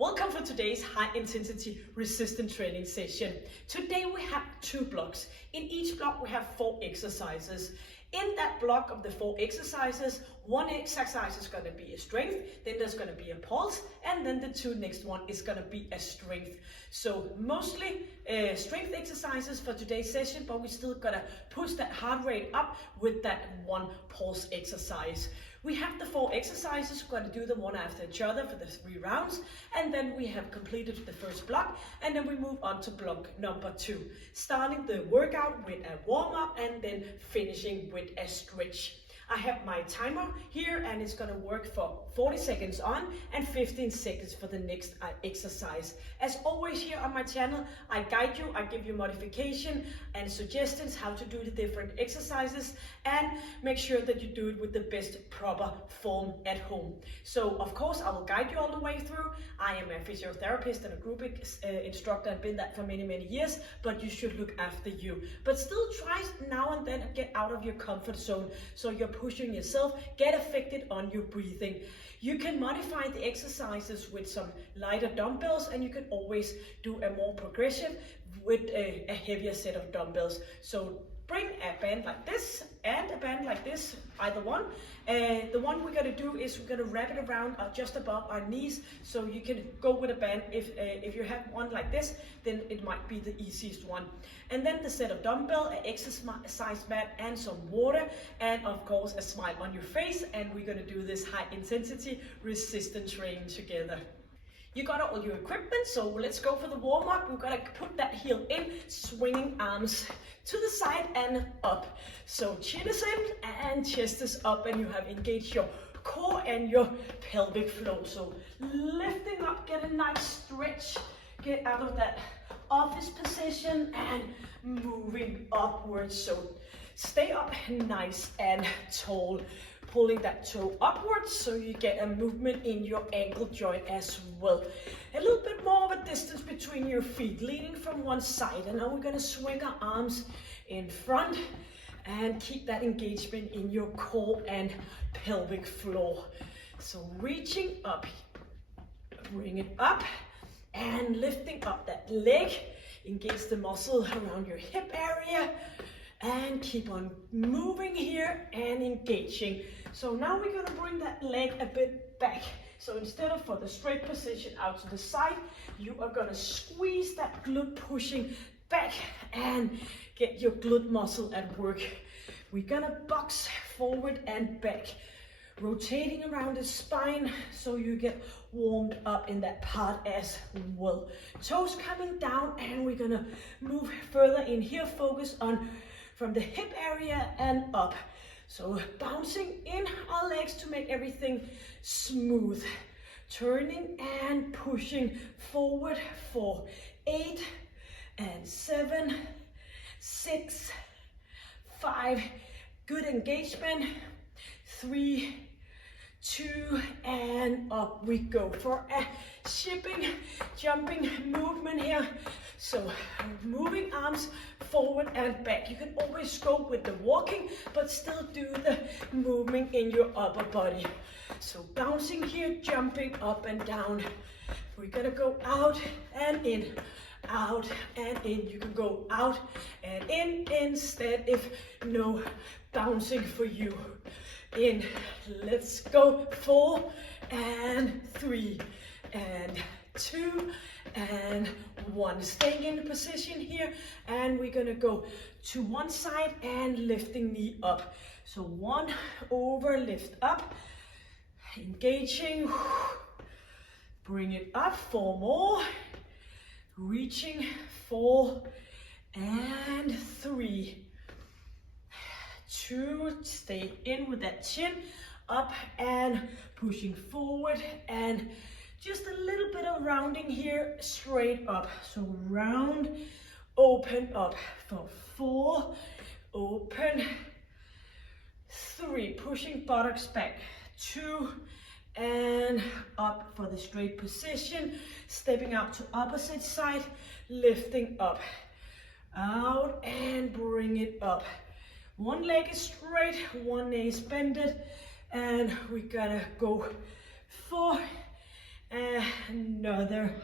Welcome for today's high intensity resistance training session. Today we have 2 blocks. In each block we have 4 exercises. In that block of the 4 exercises, one exercise is going to be a strength, then there's going to be a pulse, and then the 2 next one is going to be a strength. So mostly strength exercises for today's session, but we still got to push that heart rate up with that 1 pulse exercise. We have the 4 exercises, we're going to do them one after each other for the 3 rounds, and then we have completed the first block, and then we move on to block number 2, starting the workout with a warm-up and then finishing with a stretch. I have my timer here and it's going to work for 40 seconds on and 15 seconds for the next exercise. As always here on my channel, I guide you, I give you modification and suggestions how to do the different exercises and make sure that you do it with the best proper form at home. So of course I will guide you all the way through. I am a physiotherapist and a group instructor. I've been that for many years, but you should look after you. But still try now and then to get out of your comfort zone so you're pushing yourself, get affected on your breathing. You can modify the exercises with some lighter dumbbells, and you can always do a more progressive with a heavier set of dumbbells. So bring a band like this and a band like this, either one. The one we're going to do is we're going to wrap it around just above our knees, so you can go with a band. If you have one like this, then it might be the easiest one. And then the set of dumbbell, an exercise mat and some water, and of course a smile on your face, and we're going to do this high intensity resistance training together. You got all your equipment, so let's go for the warm-up. We're gonna put that heel in, swinging arms to the side and up. So chin is in and chest is up, and you have engaged your core and your pelvic floor. So lifting up, get a nice stretch, get out of that office position and moving upwards. So stay up nice and tall. Pulling that toe upwards so you get a movement in your ankle joint as well. A little bit more of a distance between your feet, leaning from one side. And now we're going to swing our arms in front and keep that engagement in your core and pelvic floor. So reaching up, bring it up and lifting up that leg. Engage the muscle around your hip area. And keep on moving here and engaging. So now we're going to bring that leg a bit back. So instead of for the straight position out to the side, you are going to squeeze that glute pushing back and get your glute muscle at work. We're going to box forward and back, rotating around the spine so you get warmed up in that part as well. Toes coming down, and we're going to move further in here. Focus on from the hip area and up. So bouncing in our legs to make everything smooth. Turning and pushing forward for 8 and 7, 6, 5. Good engagement. 3, 2, and up we go for a shipping, jumping movement here. So moving arms forward and back. You can always go with the walking, but still do the movement in your upper body. So bouncing here, jumping up and down. We're gonna go out and in, out and in. You can go out and in instead if no bouncing for you. In, let's go. 4 and 3 and 2 and 1. Staying in the position here, and we're gonna go to one side and lifting knee up. So 1 over, lift up, engaging, bring it up. 4 more, reaching. 4 and 3, 2, stay in with that chin up and pushing forward, and just a little bit of rounding here, straight up. So round, open up for 4, open, 3, pushing buttocks back, 2, and up for the straight position, stepping out to opposite side, lifting up, out and bring it up. One leg is straight, one knee is bended, and we gotta go 4 Another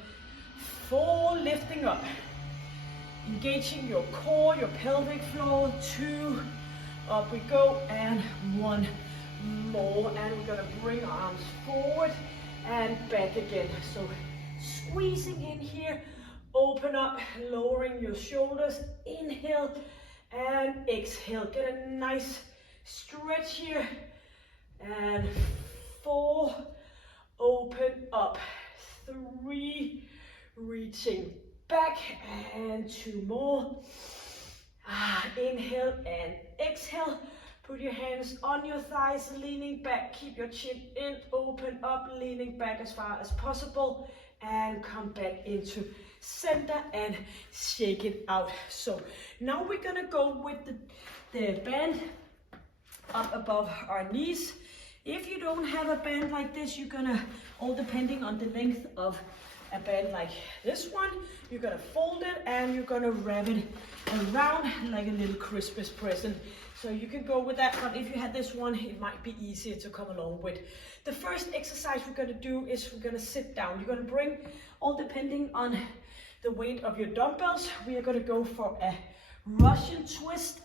4, lifting up. Engaging your core, your pelvic floor. 2, up we go, and 1 more. And we're gonna bring arms forward and back again. So squeezing in here, open up, lowering your shoulders. Inhale and exhale. Get a nice stretch here. And 4, open up. 3, reaching back, and 2 more. Inhale and exhale. Put your hands on your thighs, leaning back. Keep your chin in, open up, leaning back as far as possible, and come back into center and shake it out. So now we're gonna go with the band up above our knees. If you don't have a band like this, you're gonna, all depending on the length of a band like this one, you're gonna fold it and you're gonna wrap it around like a little Christmas present. So you can go with that, but if you had this one, it might be easier to come along with. The first exercise we're gonna do is we're gonna sit down. You're gonna bring, all depending on the weight of your dumbbells, we are gonna go for a Russian twist.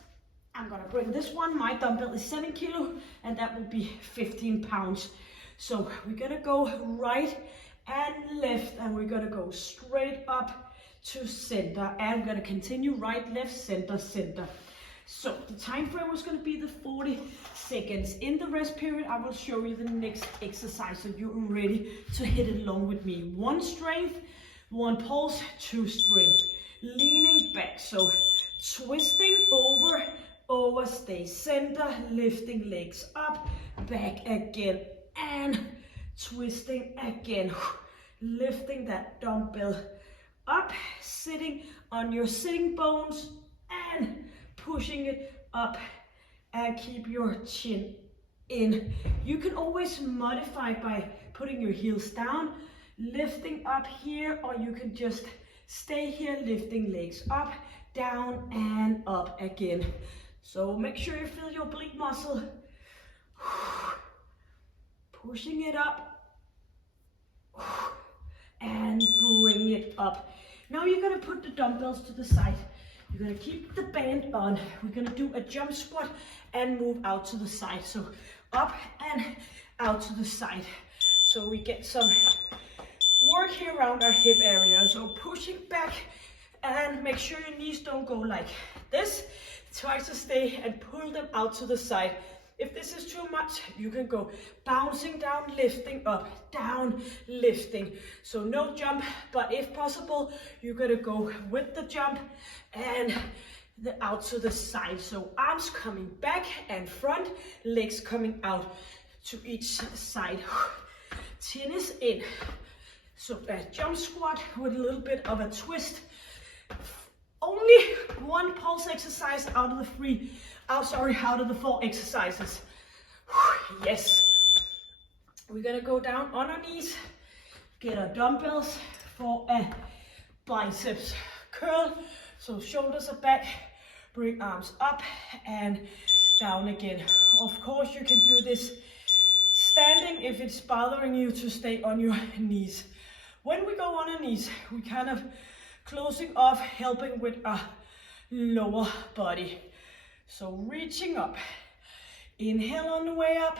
I'm gonna bring this one, my dumbbell is 7 kilo, and that will be 15 pounds. So we're gonna go right and left, and we're gonna go straight up to center, and we're gonna continue right, left, center, center. So the time frame was going to be the 40 seconds. In the rest period, I will show you the next exercise so you're ready to hit it along with me. 1 strength, 1 pulse, 2 strength. Leaning back, so twisting over, stay center, lifting legs up, back again, and twisting again. Lifting that dumbbell up, sitting on your sitting bones, and pushing it up, and keep your chin in. You can always modify by putting your heels down, lifting up here, or you can just stay here, lifting legs up, down, and up again. So make sure you feel your oblique muscle. Pushing it up, and bring it up. Now you're gonna put the dumbbells to the side. You're gonna keep the band on. We're gonna do a jump squat and move out to the side. So up and out to the side. So we get some work here around our hip area. So pushing back, and make sure your knees don't go like this. Try to stay and pull them out to the side. If this is too much, you can go bouncing down, lifting up, down, lifting. So no jump, but if possible, you're gonna go with the jump and out to the side. So arms coming back and front, legs coming out to each side. Chin is in. So a jump squat with a little bit of a twist. Only 1 pulse exercise out of the 4 exercises. Yes. We're gonna go down on our knees, get our dumbbells for a biceps curl. So shoulders are back, bring arms up and down again. Of course, you can do this standing if it's bothering you to stay on your knees. When we go on our knees, we kind of closing off, helping with our lower body. So reaching up, inhale on the way up,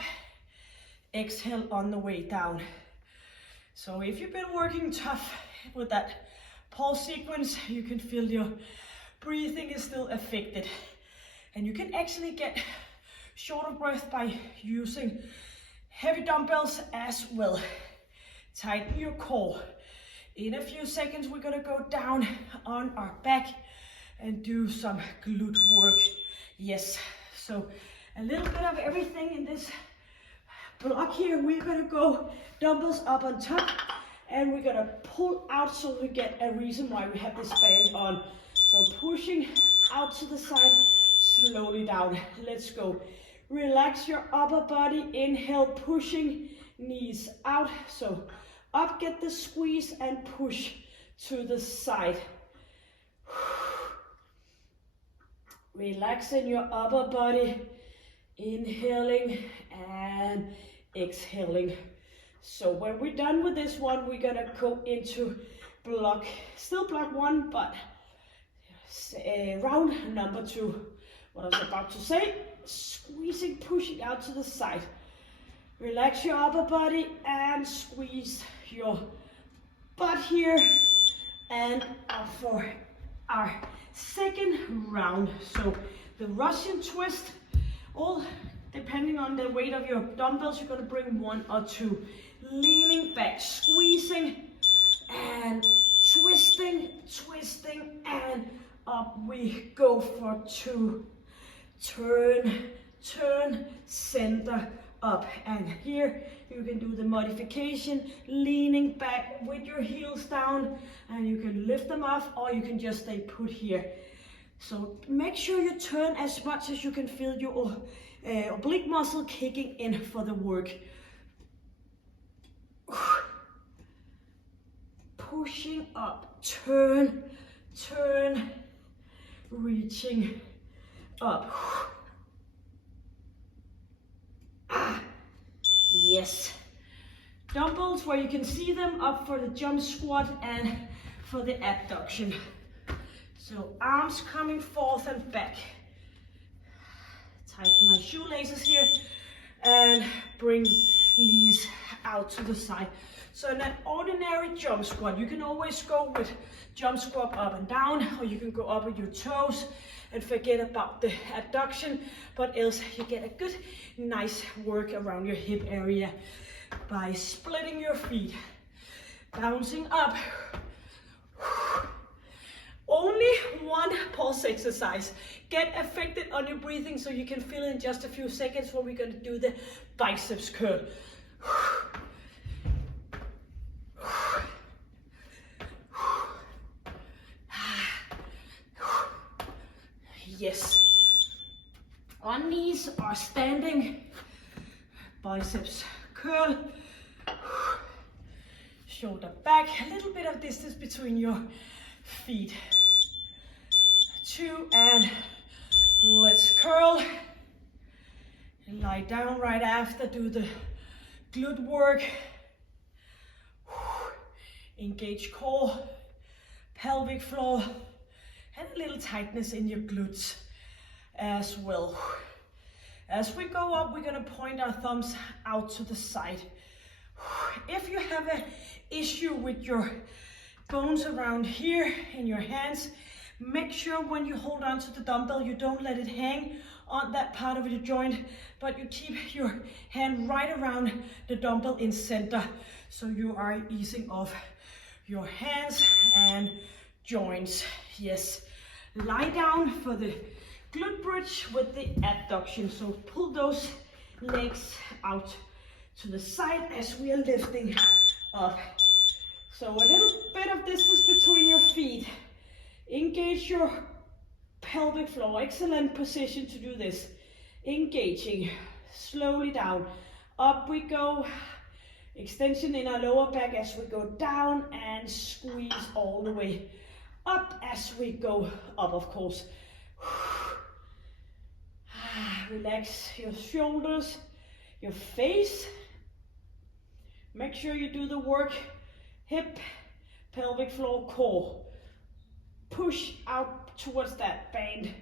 exhale on the way down. So if you've been working tough with that pulse sequence, you can feel your breathing is still affected. And you can actually get short of breath by using heavy dumbbells as well. Tighten your core. In a few seconds, we're gonna go down on our back and do some glute work. Yes, so a little bit of everything in this block here. We're gonna go dumbbells up on top, and we're gonna pull out so we get a reason why we have this band on. So pushing out to the side, slowly down. Let's go. Relax your upper body. Inhale, pushing knees out. So up, get the squeeze and push to the side. Relaxing your upper body, inhaling and exhaling. So when we're done with this one, we're gonna go into block, still block 1, but round number 2. What I was about to say, squeezing, pushing out to the side. Relax your upper body and squeeze your butt here, and up for our second round. So the Russian twist, all depending on the weight of your dumbbells, you're gonna bring 1 or 2. Leaning back, squeezing, and twisting, twisting, and up we go for 2. Turn, turn, center, up. And here you can do the modification, leaning back with your heels down, and you can lift them off, or you can just stay put here. So make sure you turn as much as you can feel your oblique muscle kicking in for the work. Pushing up, turn, turn, reaching up. Yes. Dumbbells where you can see them, up for the jump squat and for the abduction. So arms coming forth and back. Tighten my shoelaces here and bring knees out to the side. So in an ordinary jump squat, you can always go with jump squat up and down, or you can go up with your toes and forget about the abduction, but else you get a good, nice work around your hip area by splitting your feet, bouncing up. Only 1 pulse exercise. Get affected on your breathing so you can feel in just a few seconds when we're going to do the biceps curl. Yes. On knees or standing, biceps curl, shoulder back, a little bit of distance between your feet. 2, and let's curl. And lie down right after, do the glute work. Engage core, pelvic floor, and a little tightness in your glutes as well. As we go up, we're gonna point our thumbs out to the side. If you have an issue with your bones around here in your hands, make sure when you hold on to the dumbbell, you don't let it hang on that part of your joint, but you keep your hand right around the dumbbell in center, so you are easing off your hands and joints. Yes, lie down for the glute bridge with the abduction. So pull those legs out to the side as we are lifting up. So a little bit of distance between your feet. Engage your pelvic floor. Excellent position to do this. Engaging slowly down. Up we go. Extension in our lower back as we go down, and squeeze all the way up as we go up, of course. Relax your shoulders, your face. Make sure you do the work. Hip, pelvic floor, core. Push out towards that band.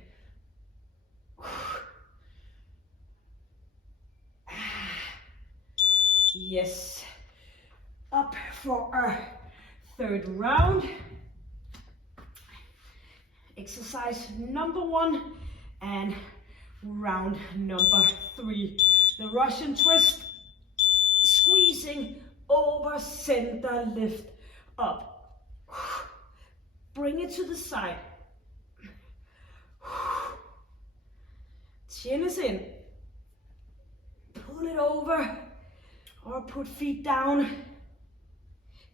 Yes. Up for our third round. Exercise number 1 and round number 3. The Russian twist. Squeezing over, center, lift up. Bring it to the side. Chin is in. Pull it over or put feet down.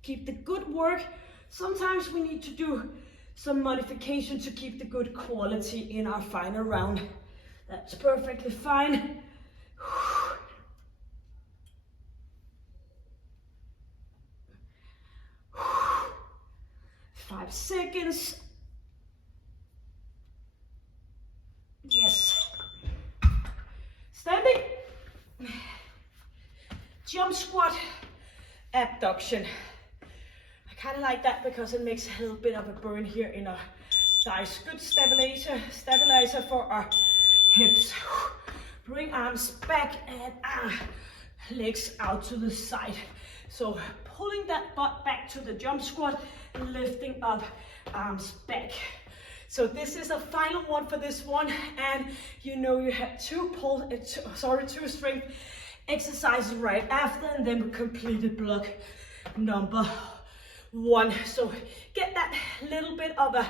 Keep the good work. Sometimes we need to do some modification to keep the good quality in our final round. That's perfectly fine. 5 seconds. Yes. Standing. Jump squat abduction. I kind of like that because it makes a little bit of a burn here in our thighs. Good stabilizer for our hips. Bring arms back and legs out to the side. So pulling that butt back to the jump squat, lifting up, arms back. So this is a final one for this one, and you know you have two strength exercises right after, and then we completed block number 1. So get that little bit of a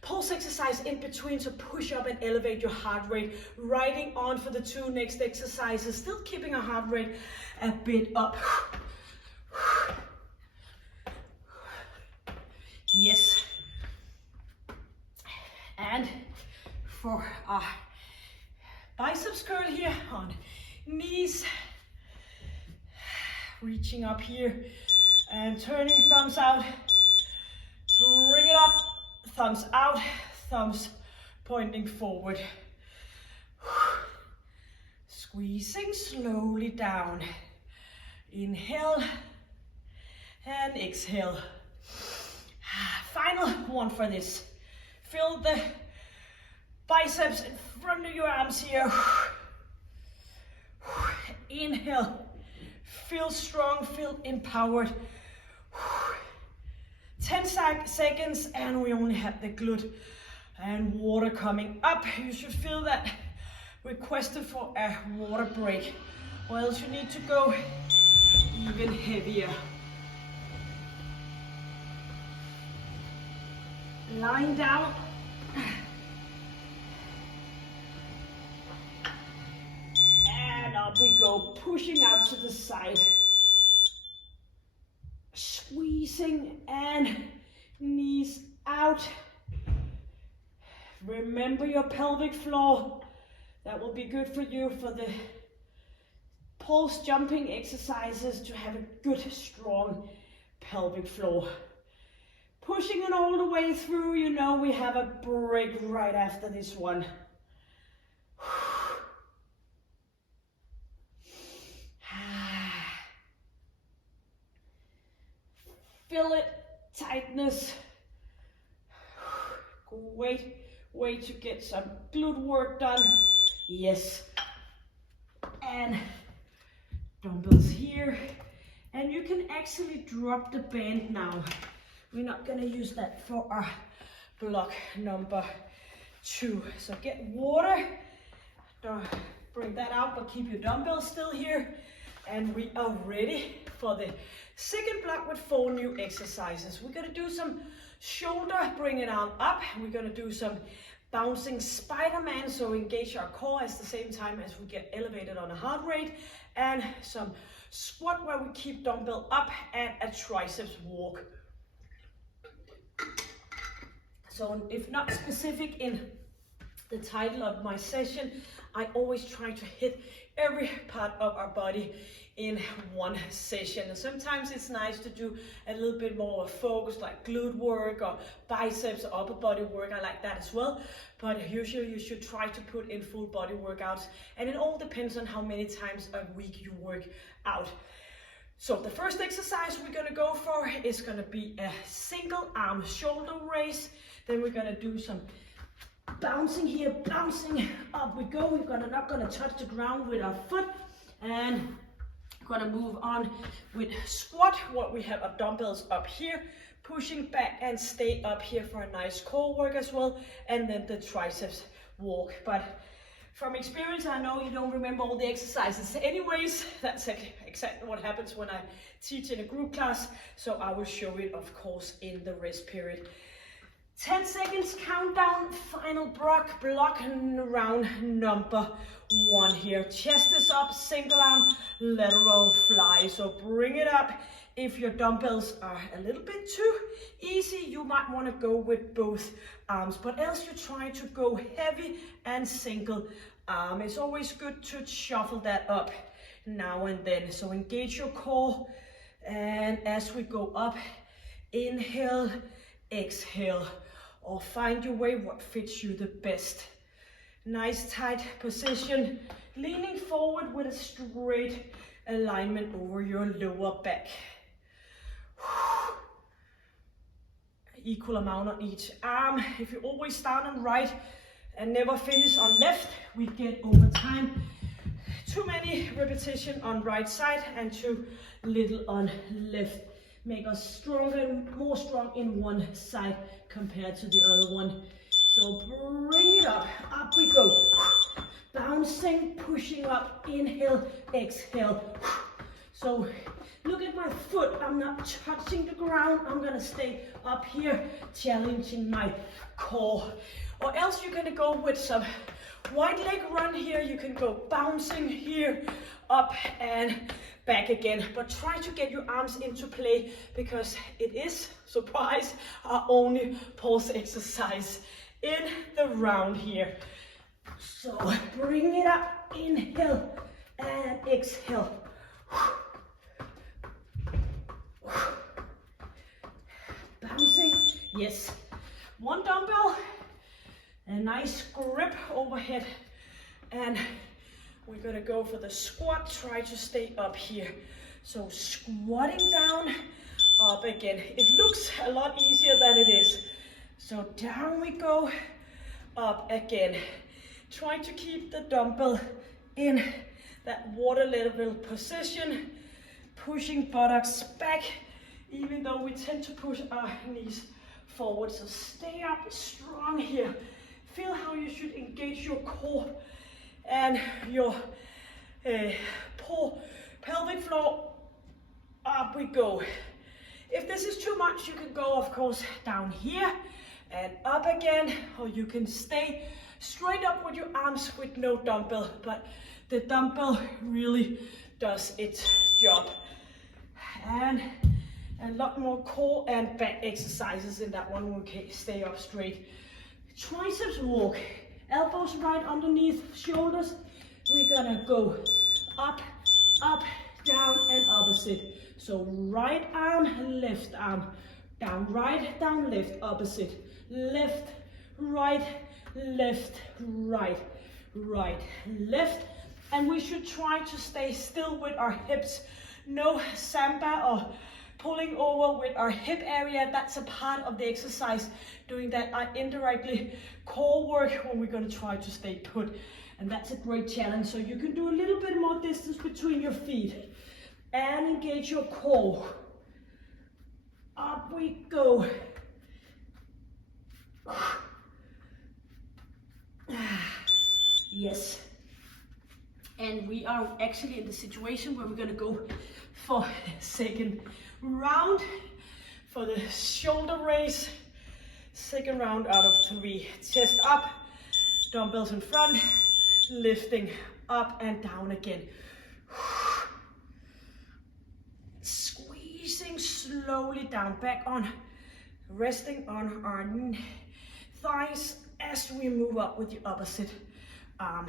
pulse exercise in between to push up and elevate your heart rate. Riding on for the 2 next exercises, still keeping our heart rate a bit up. Yes. And for our biceps curl here on knees, reaching up here and turning thumbs out, bring it up, thumbs out, thumbs pointing forward. Squeezing slowly down. Inhale and exhale. Final one for this. Feel the biceps in front of your arms here. Inhale. Feel strong, feel empowered. 10 seconds and we only have the glute and water coming up. You should feel that requested for a water break, or else you need to go even heavier. Lying down. And up we go, pushing out to the side. Squeezing and knees out. Remember your pelvic floor. That will be good for you for the pulse jumping exercises, to have a good, strong pelvic floor. Pushing it all the way through, you know we have a break right after this one. Feel it, tightness. Wait to get some glute work done. Yes. And dumbbells here. And you can actually drop the band now. We're not going to use that for our block number 2. So get water. Don't bring that out, but keep your dumbbells still here. And we are ready for the second block with 4 new exercises. We're going to do some shoulder, bring it arm up. We're going to do some bouncing Spider-Man, so engage our core at the same time as we get elevated on a heart rate. And some squat where we keep dumbbell up, and a triceps walk. So if not specific in the title of my session, I always try to hit every part of our body in one session. And sometimes it's nice to do a little bit more focus, like glute work or biceps or upper body work. I like that as well. But usually you should try to put in full body workouts. And it all depends on how many times a week you work out. So the first exercise we're going to go for is going to be a single arm shoulder raise. Then we're going to do some bouncing here, bouncing up we go. We're not going to touch the ground with our foot, and we're going to move on with squat. What we have our dumbbells up here, pushing back and stay up here for a nice core work as well, and then the triceps walk. But from experience, I know you don't remember all the exercises anyways. That's exactly what happens when I teach in a group class. So I will show it, of course, in the rest period. 10 seconds countdown, final block round number 1 here. Chest is up, single arm, lateral fly. So bring it up. If your dumbbells are a little bit too easy, you might want to go with both arms, but else you try to go heavy and single arm. It's always good to shuffle that up now and then. So engage your core, and as we go up, inhale, exhale, or find your way what fits you the best. Nice tight position, leaning forward with a straight alignment over your lower back. Equal amount on each arm. If you always start on right and never finish on left, we get over time too many repetition on right side and too little on left. Make us stronger, more strong in one side compared to the other one. So bring it up, up we go. Bouncing, pushing up, inhale, exhale. So look at my foot, I'm not touching the ground, I'm gonna stay up here, challenging my core. Or else you're gonna go with some wide leg run here, you can go bouncing here, up and back again. But try to get your arms into play because it is, surprise, our only pulse exercise in the round here. So bring it up, inhale and exhale. Bouncing, yes. One dumbbell, a nice grip overhead, and we're gonna go for the squat. Try to stay up here. So squatting down, up again. It looks a lot easier than it is. So down we go, up again. Try to keep the dumbbell in that water level position, pushing buttocks back, even though we tend to push our knees forward. So stay up strong here. Feel how you should engage your core and your pelvic floor. Up we go. If this is too much, you can go, of course, down here and up again, or you can stay straight up with your arms with no dumbbell, but the dumbbell really does its job. And a lot more core and back exercises in that one. Okay, stay up straight. Triceps walk, elbows right underneath shoulders. We're gonna go up, up, down, and opposite. So right arm, left arm, down, right, down, left, opposite, left, right, left, right, right, left. And we should try to stay still with our hips. No samba or pulling over with our hip area. That's a part of the exercise. Doing that indirectly core work when we're going to try to stay put. And that's a great challenge. So you can do a little bit more distance between your feet and engage your core. Up we go. Yes. And we are actually in the situation where we're going to go for a second round for the shoulder raise. Second round out of 3. Chest up, dumbbells in front, lifting up and down again. Squeezing slowly down, back on, resting on our thighs as we move up with the opposite arm.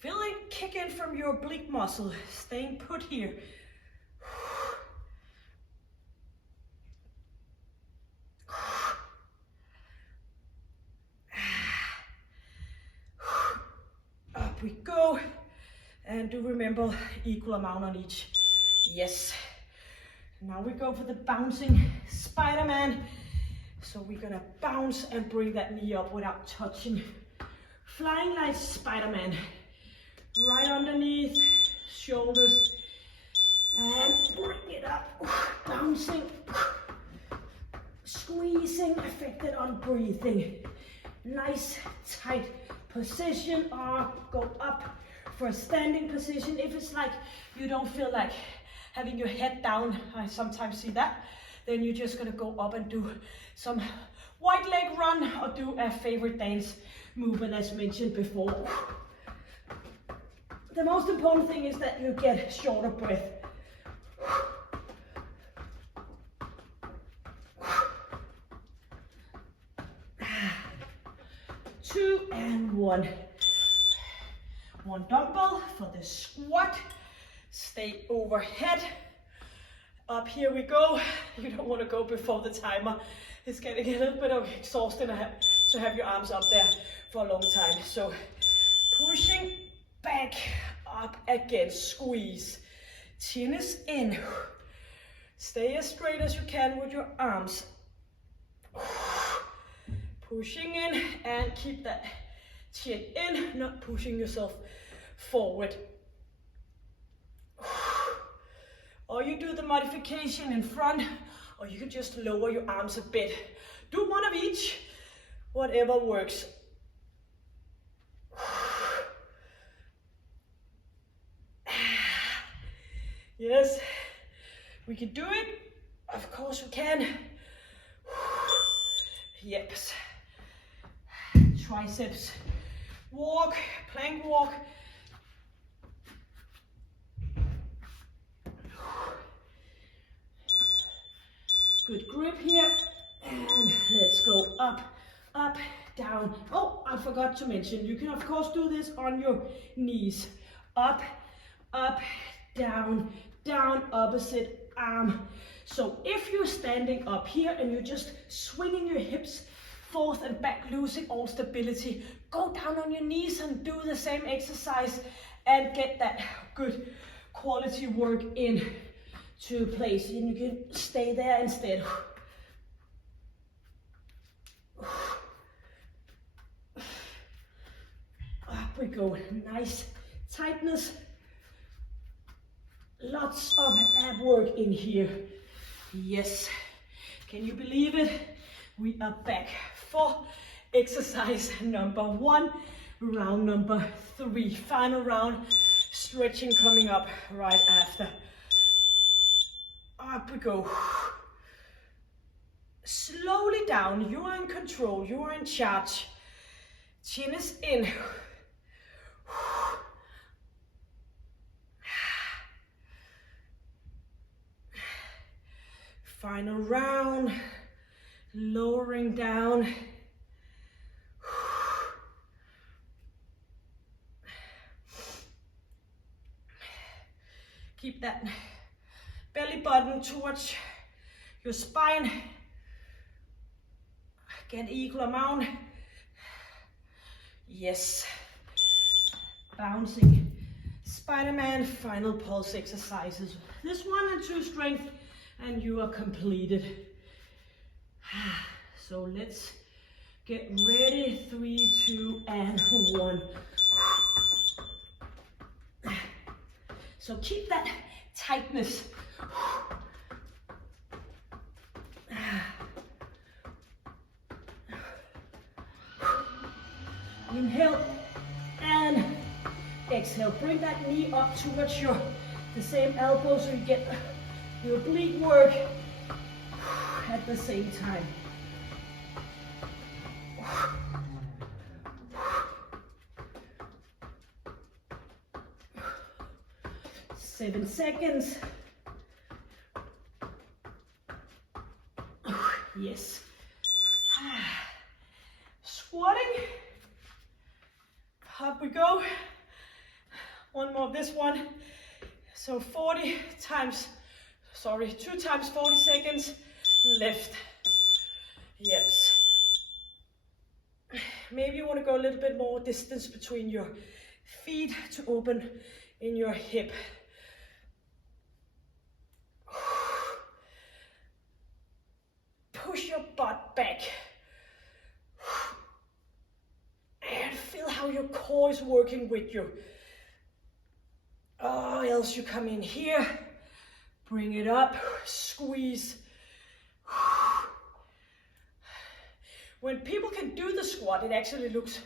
Feel it kick in from your oblique muscle, staying put here. Up we go, and do remember equal amount on each. Yes. Now we go for the bouncing Spider-Man. So we're gonna bounce and bring that knee up without touching. Flying like Spider-Man. Right underneath, shoulders, and bring it up. Bouncing, squeezing, affected on breathing. Nice, tight position, or go up for a standing position. If it's like you don't feel like having your head down, I sometimes see that, then you're just gonna go up and do some wide leg run or do a favorite dance movement as mentioned before. The most important thing is that you get shorter breath. 2 and 1. One dumbbell for the squat. Stay overhead. Up here we go. You don't want to go before the timer. It's getting a little bit of exhausting to have your arms up there for a long time. So pushing back, up again, squeeze. Chin is in. Stay as straight as you can with your arms. Pushing in and keep that chin in, not pushing yourself forward. Or you do the modification in front, or you can just lower your arms a bit. Do one of each, whatever works. Yes, we can do it. Of course we can. Yep. Triceps walk, plank walk. Good grip here. And let's go up, up, down. Oh, I forgot to mention, you can of course do this on your knees. Up, up, down, down, opposite arm. So if you're standing up here and you're just swinging your hips forth and back, losing all stability, go down on your knees and do the same exercise and get that good quality work in to place. And you can stay there instead. Up we go. Nice tightness. Lots of ab work in here. Yes. Can you believe it? We are back for exercise number 1, round number 3. Final round, stretching coming up right after. Up we go. Slowly down. You are in control. You are in charge. Chin is in. Final round. Lowering down. Keep that belly button towards your spine. Get equal amount. Yes. Bouncing Spider-Man final pulse exercises. This 1 and 2 strength and you are completed. So let's get ready. 3, 2, and 1. So keep that tightness. Inhale and exhale. Bring that knee up towards the same elbow so you get your oblique work at the same time. 7 seconds. Yes. Squatting. Up we go. One more of this one. So 2 times 40 seconds left. Yes. Maybe you want to go a little bit more distance between your feet to open in your hip. Push your butt back. And feel how your core is working with you. Or else you come in here, bring it up, squeeze. When people can do the squat, it actually looks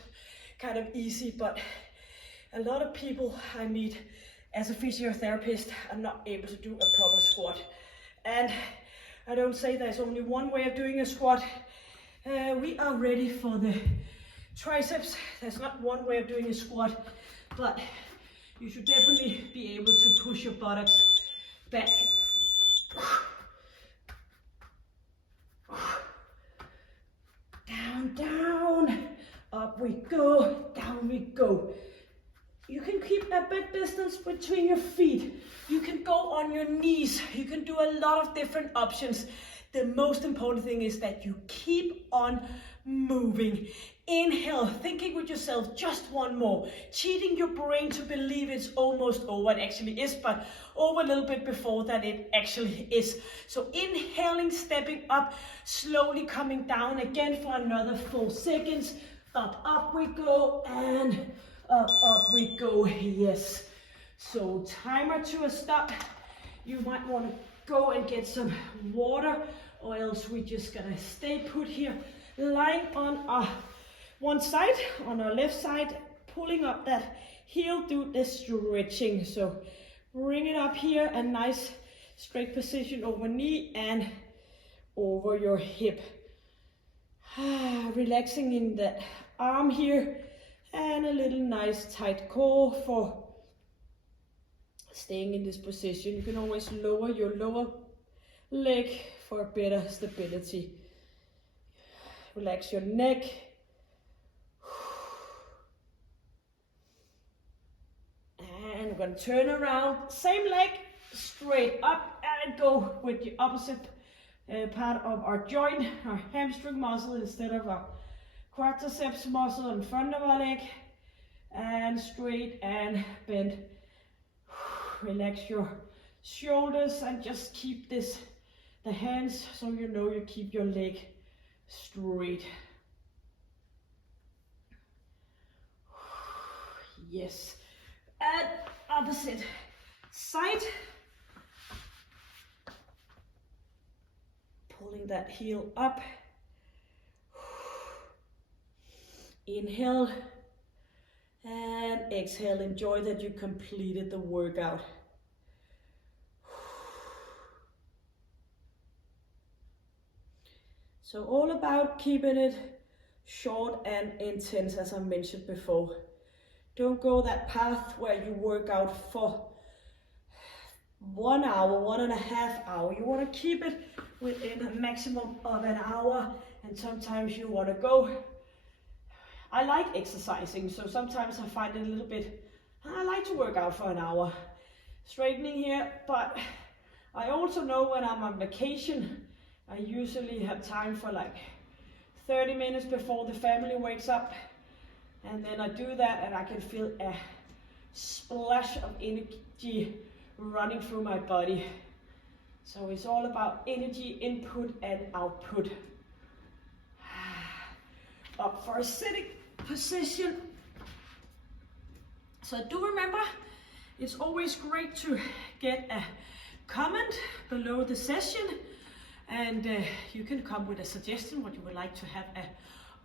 kind of easy, but a lot of people I meet as a physiotherapist are not able to do a proper squat. And I don't say there's only one way of doing a squat. We are ready for the triceps. There's not one way of doing a squat, but you should definitely be able to push your buttocks back. Down, down, up we go, down we go. You can keep a bit distance between your feet. You can go on your knees. You can do a lot of different options. The most important thing is that you keep on moving. Inhale, thinking with yourself, just one more. Cheating your brain to believe it's almost over. It actually is, but over a little bit before that it actually is. So inhaling, stepping up, slowly coming down again for another 4 seconds. Up we go, and up we go. Yes. So timer to a stop. You might want to go and get some water, or else we're just gonna stay put here, lying on our one side, on our left side, pulling up that heel, do the stretching. So bring it up here, a nice straight position over knee and over your hip. Relaxing in the arm here, and a little nice tight core for staying in this position. You can always lower your lower leg for better stability. Relax your neck. And we're going to turn around, same leg, straight up, and go with the opposite part of our joint, our hamstring muscle instead of our quadriceps muscle in front of our leg, and straight and bend. Relax your shoulders and just keep the hands, so you know you keep your leg straight. Yes. And opposite side. Pulling that heel up. Inhale and exhale. Enjoy that you completed the workout. So all about keeping it short and intense, as I mentioned before. Don't go that path where you work out for 1 hour, 1.5 hours. You want to keep it within a maximum of an hour, and sometimes you want to go. I like exercising, so sometimes I find it a little bit, I like to work out for an hour. Straightening here, but I also know when I'm on vacation, I usually have time for like 30 minutes before the family wakes up. And then I do that and I can feel a splash of energy running through my body. So it's all about energy input and output. Up for a sitting position. So do remember, it's always great to get a comment below the session, and you can come with a suggestion what you would like to have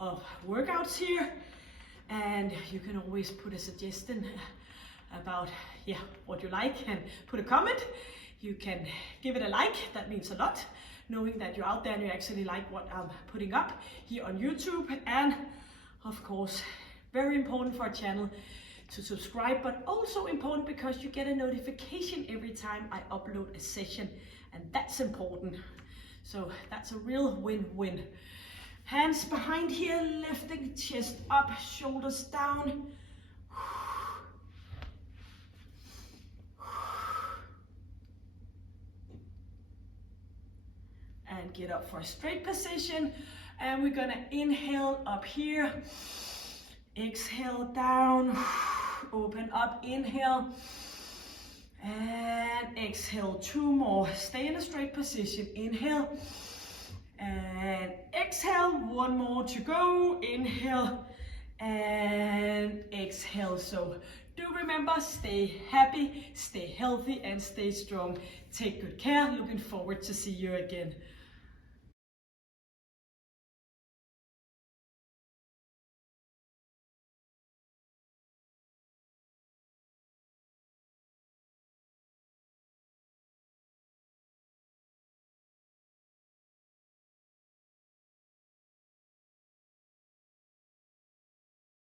of workouts here. And you can always put a suggestion about what you like and put a comment. You can give it a like, that means a lot, knowing that you're out there and you actually like what I'm putting up here on YouTube. And of course, very important for our channel to subscribe, but also important because you get a notification every time I upload a session, and that's important. So that's a real win-win. Hands behind here, lifting chest up, shoulders down. And get up for a straight position. And we're gonna inhale up here. Exhale down. Open up, inhale. And exhale, 2 more. Stay in a straight position. Inhale. And exhale, 1 more to go. Inhale and exhale. So do remember, stay happy, stay healthy, and stay strong. Take good care. Looking forward to see you again.